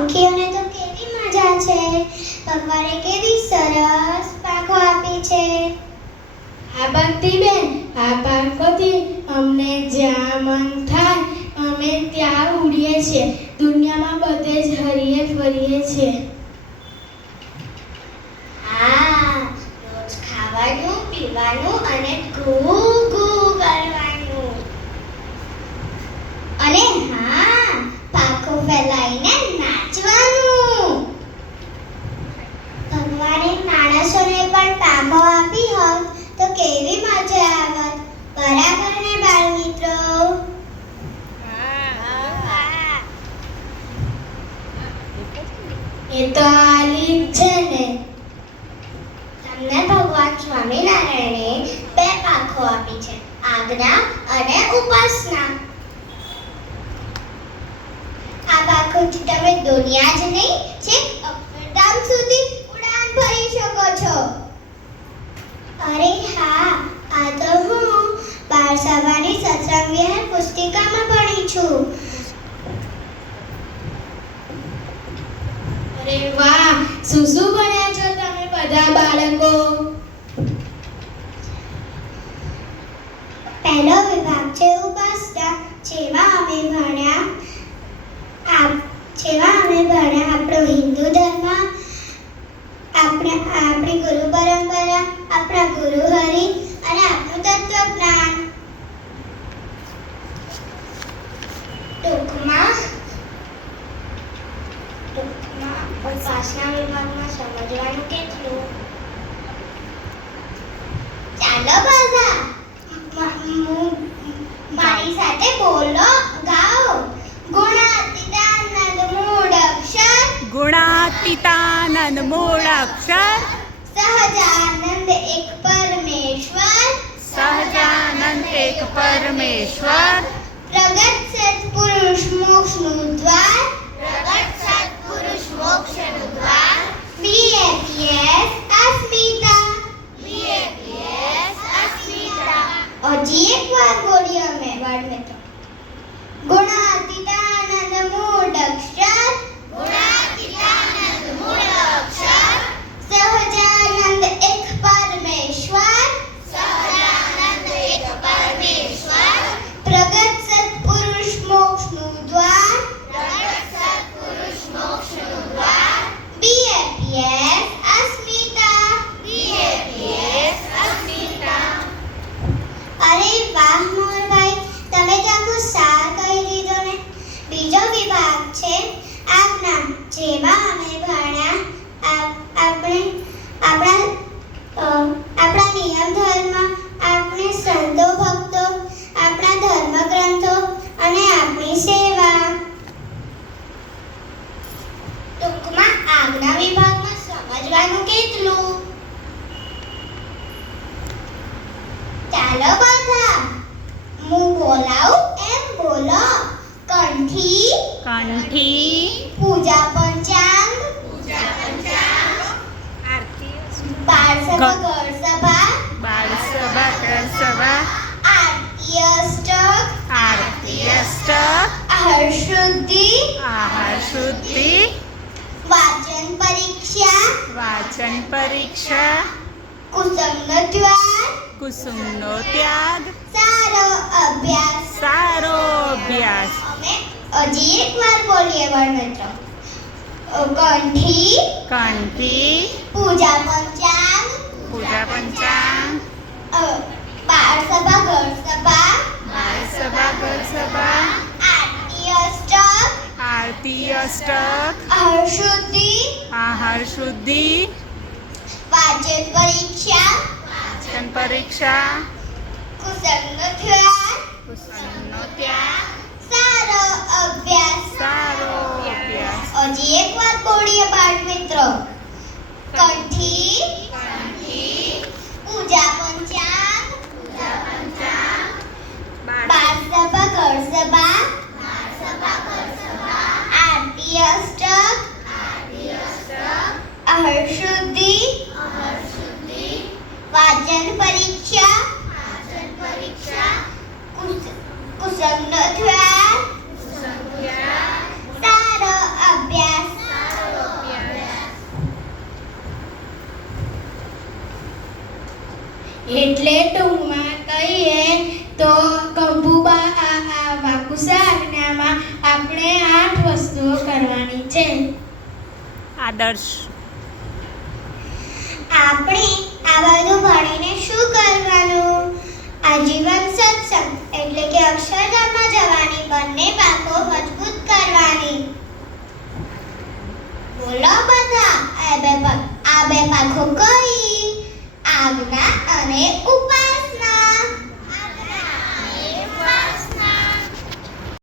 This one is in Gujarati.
પંખીઓને તો કેવી મજા છે. ભગવાને કેવી સરસ પાંખો આપી છે. હા ભક્તિબેન, આ પાંખોથી અમને જ્યાં મન થાય અમે ત્યાં ઉડીએ છીએ. દુનિયામાં બધે જ હરીએ ફરીએ છીએ. હા, રોજ ખાવાનું, પીવાનું અને ઘૂ ઘૂ કરવાનું. અને હા, પાંખો ફેલાઈને નાચવાનું. ભગવાને માણસોને પણ પાંખો આપી હોત તો કેવી મજા આવત. બરાબર ને બાળ મિત્રો? એ તો આલી જ છે ને. તમને ભગવાન સ્વામિનારાયણે બે પાંખો આપી છે, આજ્ઞા અને ઉપાસના. આ પાંખોથી તમે દુનિયા જ નહીં, છેક અક્ષરધામ સુધી ઉડાન ભરી શકો છો. અરે હા, આ તો હું બાળ સભાની સત્સંગ વિહાર પુસ્તિકામાં ભણી છું. અરે વાહ, શું શું ભણ્યા છો તમે બધા બાળકો? પહેલો વિભાગ છે ઉપાસના, જેમાં અમે ભણ્યા આપણો હિન્દુ ધર્મ, આપણી ગુરુ પરંપરા, આપણા ગુરુ હરિ અને આપણું તત્વજ્ઞાન. ટૂંકમાં ઉપાસના વિભાગમાં સમજવાનું કેટલું? ચાલો બધા મારી સાથે બોલો, ગાઓ. ગુણાતીતાનંદ મૂળ અક્ષર, ગુણાતીતાનંદ મૂળ અક્ષર, સહજાનંદ એક પરમેશ્વર, સહજાનંદ એક પરમેશ્વર, પ્રગટ સત્પુરુષ મોક્ષનું દ્વાર, BAPS અસ્મિતા. હજી એક વાર બોલીએ અમે બાળ મિત્રો. ગુણાતીતાનંદ મૂળ અક્ષર, સહજાનંદ એક પરમેશ્વર, પ્રગટ સત્પુરુષ મોક્ષનું દ્વાર, BAPS અસ્મિતા. અરે વાહ મોરભાઈ, તમે તો આખું સાર કહી દીધો ને. બીજો વિભાગ છે આજ્ઞા, જેમાં અમે ભણ્યા આપણા નિયમ ધર્મ, આપણે સંતો ભક્તો, આપણા ધર્મ ગ્રંથો અને આપણી સેવા. ટૂંકમાં આજ્ઞા વિભાગમાં સમજવાનું કેટલું? ચાલો બધા હું બોલાવું એમ બોલો. કંઠી, કંઠી, પૂજા પંચાંગ, બાળસભા ગૌરસભા, બાળસભા ઘરસભા, આરતી અષ્ટક, આરતી અષ્ટક, આહાર શુદ્ધિ, આહાર શુદ્ધિ, વાચન પરીક્ષા, વાચન પરીક્ષા, કુસુમનો દ્વાર, કુસુમનો ત્યાગ, સારો અભ્યાસ. સારો અભ્યાસ. અમે હજી એક વાર બોલીએ બાળ મિત્રો. કંઠી, કંઠી, પૂજા પંચાંગ, પૂજા પંચાંગ, બાળસભા ગૌરસભા, બાળસભા ઘરસભા, આરતી અષ્ટક, આરતી અષ્ટક, આહાર શુદ્ધિ, આહાર શુદ્ધિ, વાચન પરીક્ષા, વાચન પરીક્ષા, કુસુમનો દ્વાર, કુસુમનો ત્યાગ, સારો અભ્યાસ. સારો અભ્યાસ. હજી એક વાર બોલીએ બાળ મિત્રો. કંઠી, પૂજા પંચાંગ, બાળસભા ગૌરસભા, આરતી અષ્ટક, આહાર શુદ્ધિ, વાચન પરીક્ષા, કુસુમનો દ્વાર, સારો અભ્યાસ. એટલે ટૂંકમાં કહીએ તો કંભુબા આ વાકુસા આજ્ઞામાં આપણે 8 વસ્તુઓ કરવાની છે. આદર્શ. આપણે આ બધું ભણીને શું કરવાનું? આજીવન સત્સંગ એટલે કે અક્ષરધામમાં જવાની બંને પાંખો મજબૂત કરવાની. બોલો બધા, આ બે પાંખો કઈ? આજ્ઞા અને ઉપદેશ.